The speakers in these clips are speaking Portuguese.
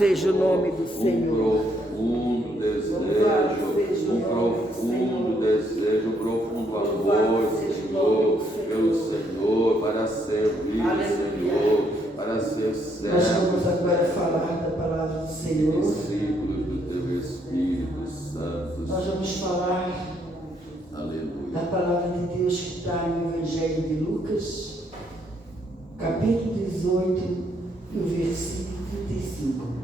seja o nome do Senhor. Um profundo desejo, um profundo amor, Senhor, pelo Senhor, para servir o Senhor, para ser servo. Nós vamos agora falar da palavra do Senhor. Discípulos do Teu Espírito Santo. Nós vamos falar, aleluia, da palavra de Deus que está no Evangelho de Lucas, capítulo 18, e o versículo 35.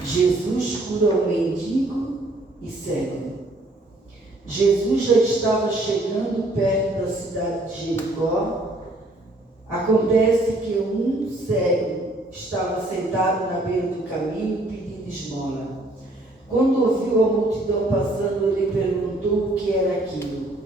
Jesus cura um mendigo e cego. Jesus já estava chegando perto da cidade de Jericó. Acontece que um cego estava sentado na beira do caminho pedindo esmola. Quando ouviu a multidão passando, ele perguntou o que era aquilo.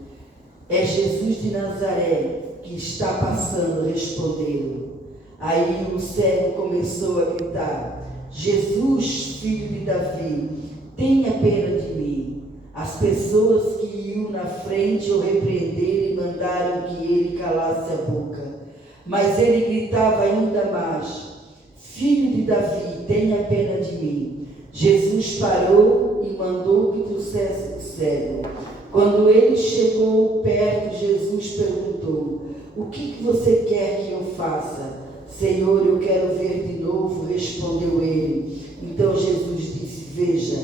É Jesus de Nazaré que está passando, responderam. Aí o cego começou a gritar: Jesus, filho de Davi, tenha pena de mim. As pessoas que iam na frente o repreenderam e mandaram que ele calasse a boca. Mas ele gritava ainda mais: Filho de Davi, tenha pena de mim. Jesus parou e mandou que trouxesse o cego. Quando ele chegou perto, Jesus perguntou: O que você quer que eu faça? Senhor, eu quero ver de novo, respondeu ele. Então Jesus disse: Veja,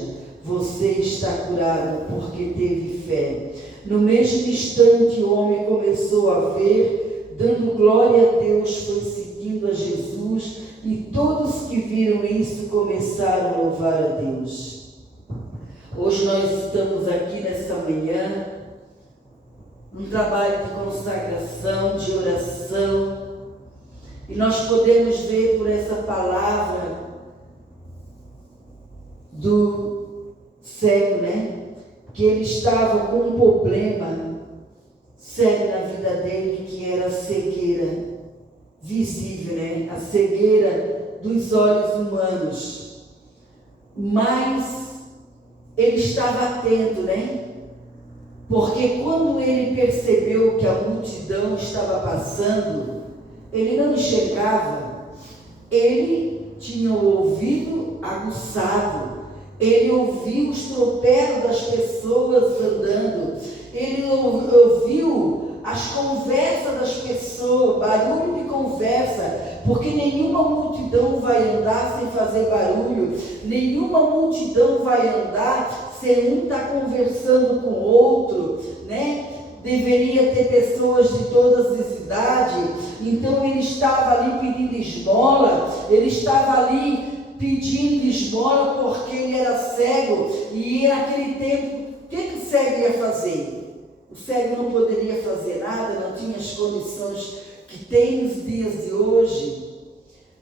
você está curado porque teve fé. No mesmo instante o homem começou a ver, dando glória a Deus, foi seguindo a Jesus, e todos que viram isso começaram a louvar a Deus. Hoje nós estamos aqui nessa manhã, num trabalho de consagração, de oração, e nós podemos ver por essa palavra do cego, que ele estava com um problema sério na vida dele, que era a cegueira visível, a cegueira dos olhos humanos. Mas ele estava atento, porque quando ele percebeu que a multidão estava passando, ele não enxergava, ele tinha o ouvido aguçado. Ele ouviu os tropelos das pessoas andando, ele ouviu as conversas das pessoas, barulho de conversa, porque nenhuma multidão vai andar sem fazer barulho, nenhuma multidão vai andar sem um estar conversando com o outro, Deveria ter pessoas de todas as idades. Então ele estava ali pedindo esmola, ele estava ali pedindo esmola porque ele era cego, e naquele tempo, o que o cego ia fazer? O cego não poderia fazer nada, não tinha as condições que tem nos dias de hoje,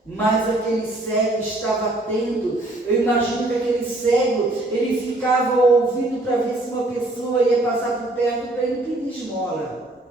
mas aquele cego estava atento. Eu imagino que aquele cego, ele ficava ouvindo para ver se uma pessoa ia passar por perto para ele pedir esmola,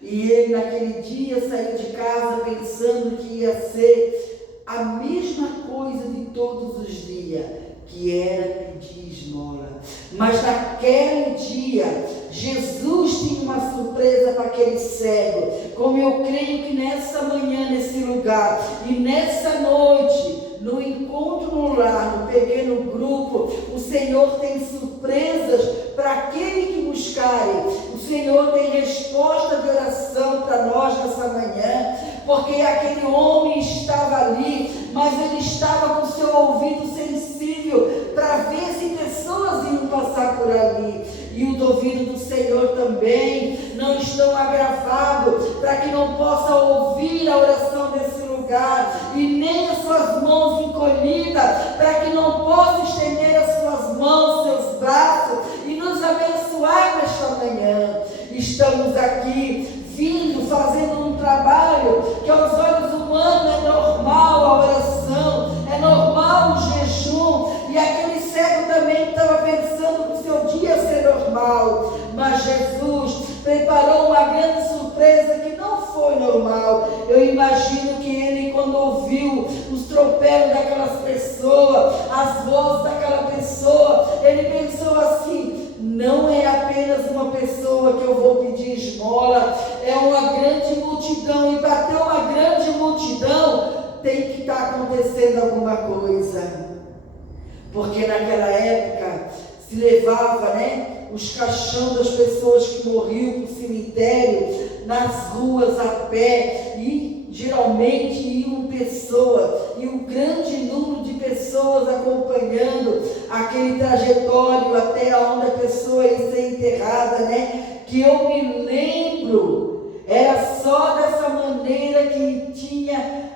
e ele naquele dia saiu de casa pensando que ia ser a mesma coisa de todos os dias, que era pedir esmola. Mas naquele dia, Jesus tinha uma surpresa para aquele cego. Como eu creio que nessa manhã, nesse lugar, e nessa noite, no encontro no lar, no pequeno grupo, o Senhor tem surpresas para aquele que buscarem. O Senhor tem resposta de oração para nós nessa manhã, porque aquele homem estava ali, mas ele estava com seu ouvido sensível para ver se pessoas iam passar por ali. E os ouvidos do Senhor também não estão agravados para que não possa ouvir a oração desse lugar, e nem as suas mãos encolhidas para que não possa estender as suas mãos, seus braços e nos abençoar nesta manhã. Estamos aqui vindo, fazendo um trabalho que aos olhos humanos é normal a oração, é normal o jejum, e aquele cego também estava pensando que o seu dia ia ser normal, mas Jesus preparou uma grande surpresa que não foi normal. Eu imagino que ele, quando ouviu os tropelos daquelas pessoas, as vozes daquela pessoa, ele pensou assim: não é apenas uma pessoa que eu vou pedir esmola, é uma grande multidão, e para ter uma grande multidão tem que estar acontecendo alguma coisa. porque naquela época se levava, né, os caixões das pessoas que morriam para o cemitério, nas ruas a pé, e geralmente iam pessoas, e um grande número de pessoas acompanhando aquele trajetório até onde a pessoa ia ser enterrada, né? Que eu me lembro, era só dessa maneira que tinha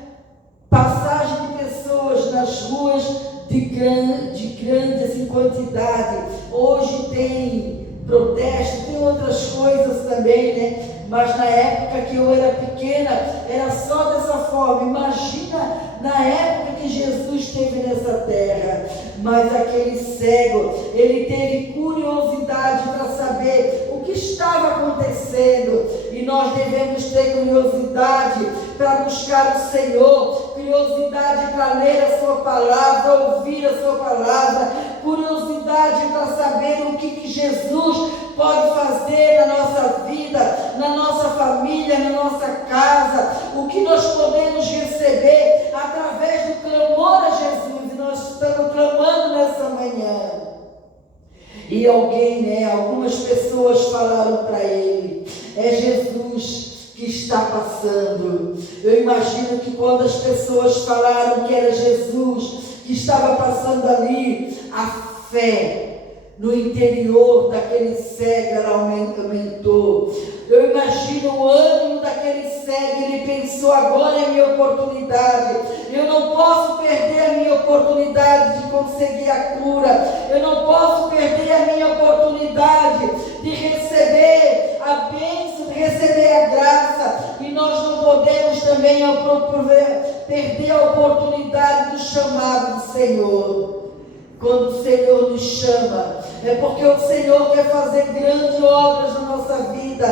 passagem de pessoas nas ruas de grande assim, quantidade. Hoje tem protesto, tem outras coisas também, né? Mas na época que eu era pequena, era só dessa forma. Imagina na época que Jesus esteve nessa terra. Mas aquele cego, ele teve curiosidade para saber o que estava acontecendo. E nós devemos ter curiosidade para buscar o Senhor, curiosidade para ler a sua palavra, ouvir a sua palavra, curiosidade para saber o que Jesus pode fazer na nossa vida, na nossa família, na nossa casa, o que nós podemos receber através do clamor a Jesus. E nós estamos clamando nessa manhã. E alguém, né, algumas pessoas falaram para ele: é Jesus que está passando. Eu imagino que quando as pessoas falaram que era Jesus que estava passando ali, a fé no interior daquele cego ela aumentou. Eu imagino o ânimo daquele cego. Ele pensou: agora é a minha oportunidade, eu não posso perder a minha oportunidade de conseguir a cura, eu não posso perder a minha oportunidade de receber a bênção, de receber a graça. E nós não podemos também perder a oportunidade do chamado do Senhor. Quando o Senhor nos chama, é porque o Senhor quer fazer grandes obras na nossa vida,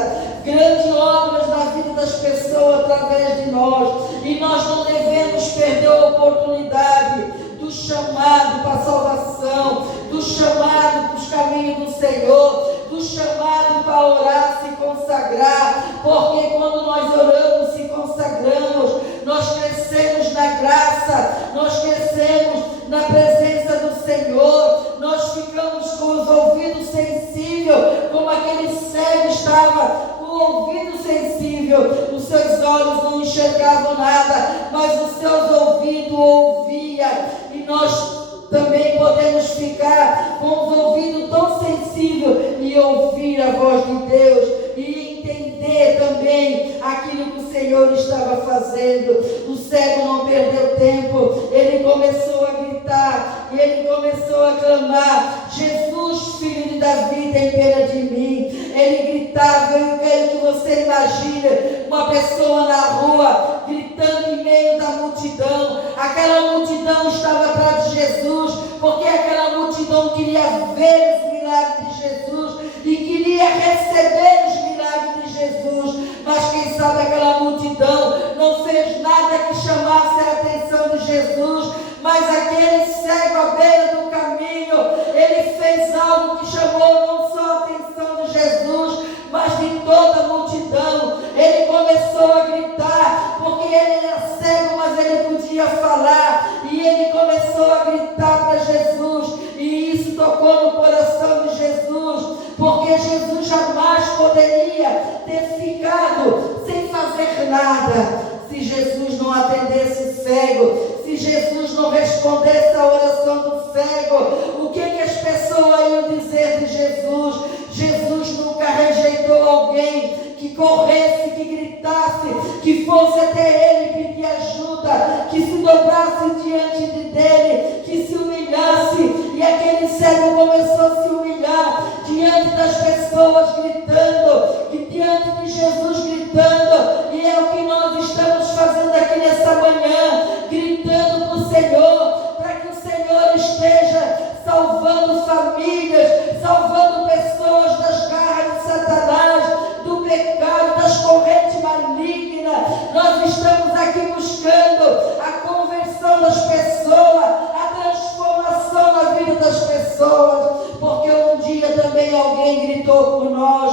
grandes obras na vida das pessoas através de nós. E nós não devemos perder a oportunidade do chamado para a salvação, do chamado para os caminhos do Senhor, do chamado para orar, se consagrar, porque quando nós oramos, se consagramos, nós crescemos na graça, nós crescemos na presença do Senhor, nós ficamos com os ouvidos sensíveis, como aquele cego estava com o ouvido sensível. Os seus olhos não enxergavam nada, mas os seus ouvidos ouviam. E nós também podemos ficar com os ouvidos tão sensíveis e ouvir a voz de Deus e entender também aquilo que o Senhor estava fazendo. O cego não perdeu tempo, ele começou a gritar e ele começou a clamar: Jesus, filho de Davi, tem pena de mim. Ele gritava. Eu quero que você imagine uma pessoa na rua gritando em meio da multidão. Aquela multidão estava atrás de Jesus, porque aquela multidão queria ver os milagres de Jesus e queria receber os milagres de Jesus. Mas quem sabe aquela multidão não fez nada que chamasse a atenção de Jesus, mas aquele cego à beira do caminho, ele fez algo que chamou não só a atenção de Jesus, mas de toda a multidão. Ele começou a gritar, porque ele era cego, mas ele podia falar, e ele começou a gritar para Jesus, e isso tocou no coração de Jesus, porque Jesus jamais poderia ter ficado sem fazer nada se Jesus não atendesse o cego, se Jesus não respondesse a oração do cego. O que as pessoas iam dizer de Jesus? Jesus nunca rejeitou alguém que corresse, que gritasse, que fosse até ele pedir ajuda, que se dobrasse diante dele, que se humilhasse. E aquele cego começou a se humilhar diante das pessoas, gritando, e diante de Jesus gritando. E é o que nós estamos fazendo aqui nessa manhã, gritando para o Senhor, para que o Senhor esteja salvando famílias, salvando pessoas das garras de Satanás, do pecado, das correntes malignas. Nós estamos aqui buscando a conversão das pessoas, a transformação na vida das pessoas, porque um dia também alguém gritou por nós.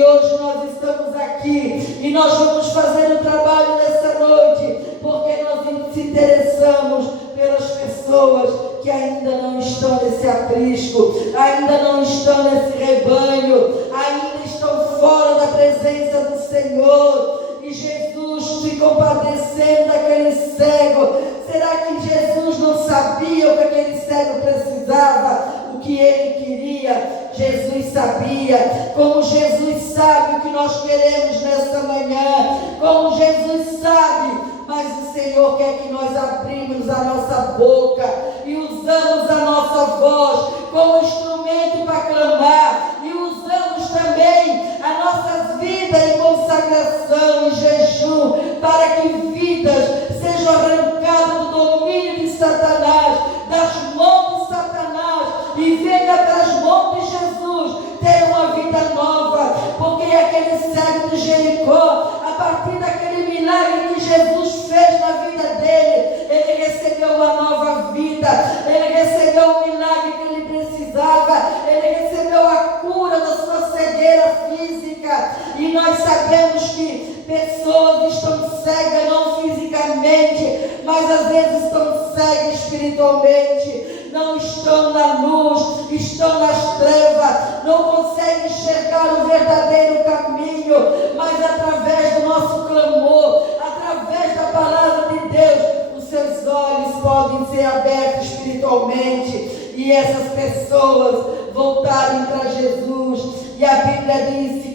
E hoje nós estamos aqui e nós vamos fazer um trabalho nessa noite, porque nós se interessamos pelas pessoas que ainda não estão nesse aprisco, ainda não estão nesse rebanho, ainda estão fora da presença do Senhor. E Jesus se compadecendo daquele cego. Será que Jesus não sabia o que aquele cego precisava? O que ele queria? Jesus sabia. Como Jesus sabe o que nós queremos nesta manhã, como Jesus sabe. Mas o Senhor quer que nós abrimos a nossa boca e usamos a nossa voz como instrumento para clamar, e usamos também as nossas vidas em consagração, em jejum, para que vidas sejam arrancadas do domínio de Satanás, das mãos de Satanás, e venha para as mãos de Jesus ter uma vida nova. Porque aquele cego de Jericó, a partir daquele milagre que Jesus fez na vida dele, ele recebeu uma nova vida, ele recebeu o milagre que ele precisava, ele recebeu a cura da sua cegueira física. E nós sabemos que pessoas estão cegas não fisicamente, mas às vezes estão cegas espiritualmente, não estão na luz, estão nas trevas, não conseguem enxergar o verdadeiro caminho. Mas através do nosso clamor, através da palavra de Deus, os seus olhos podem ser abertos espiritualmente, e essas pessoas voltarem para Jesus. E a Bíblia disse,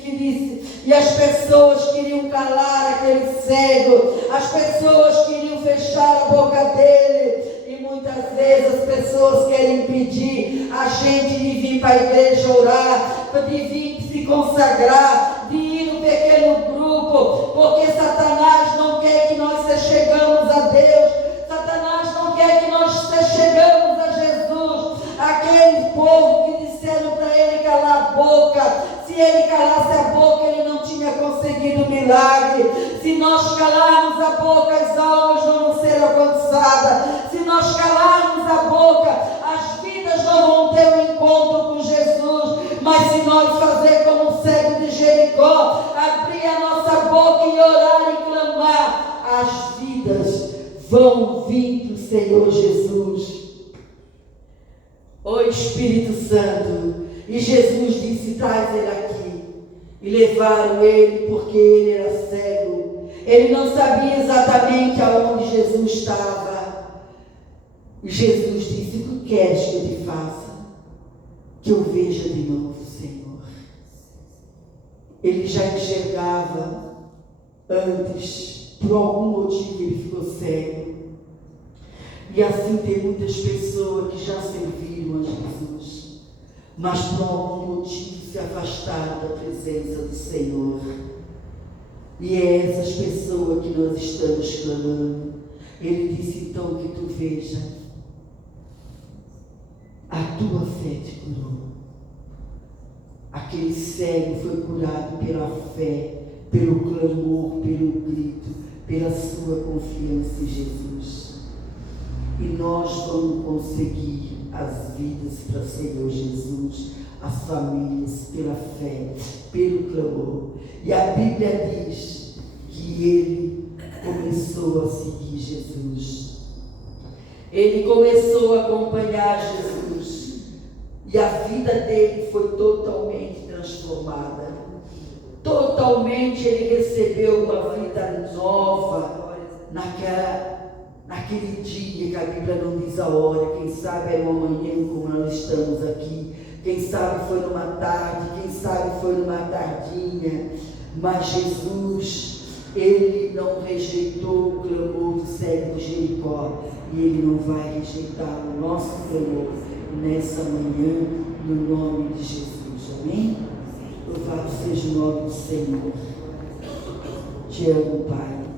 e as pessoas queriam calar aquele cego, as pessoas queriam fechar a boca dele. E muitas vezes as pessoas querem impedir a gente de vir para a igreja orar, de vir se consagrar, de ir no pequeno grupo, porque Satanás não quer que nós se chegamos a Deus, Satanás não quer que nós se chegamos a Jesus. Aquele povo que disseram para ele calar a boca, se ele calasse a boca, ele não tinha conseguido o milagre. Se nós calarmos a boca, as almas não vão ser alcançadas. Se nós calarmos a boca, as vidas não vão ter um encontro com Jesus. Mas se nós fazer como o cego de Jericó, abrir a nossa boca e orar e clamar, as vidas vão vir para o Senhor Jesus. Ó Espírito Santo. E Jesus disse: traz ele aqui. E levaram ele, porque ele era cego. Ele não sabia exatamente aonde Jesus estava. E Jesus disse: o que queres que eu te faça? Que eu veja de novo, Senhor. Ele já enxergava antes, por algum motivo ele ficou cego. E assim tem muitas pessoas que já serviram a Jesus, mas por algum motivo se afastaram da presença do Senhor. E é essas pessoas que nós estamos clamando. Ele disse: então que tu veja, a tua fé te curou. Aquele cego foi curado pela fé, pelo clamor, pelo grito, pela sua confiança em Jesus. E nós vamos conseguir as vidas para o Senhor Jesus, as famílias, pela fé, pelo clamor. E a Bíblia diz que ele começou a seguir Jesus. Ele começou a acompanhar Jesus. E a vida dele foi totalmente transformada. Totalmente ele recebeu uma vida nova naquele dia, que a Bíblia não diz a hora. Quem sabe era uma manhã como nós estamos aqui. Quem sabe foi numa tarde, quem sabe foi numa tardinha. Mas Jesus, ele não rejeitou o clamor do cego de Jericó. E ele não vai rejeitar o nosso clamor nessa manhã, no nome de Jesus. Amém? Louvado seja o nome do Senhor. Te amo, Pai.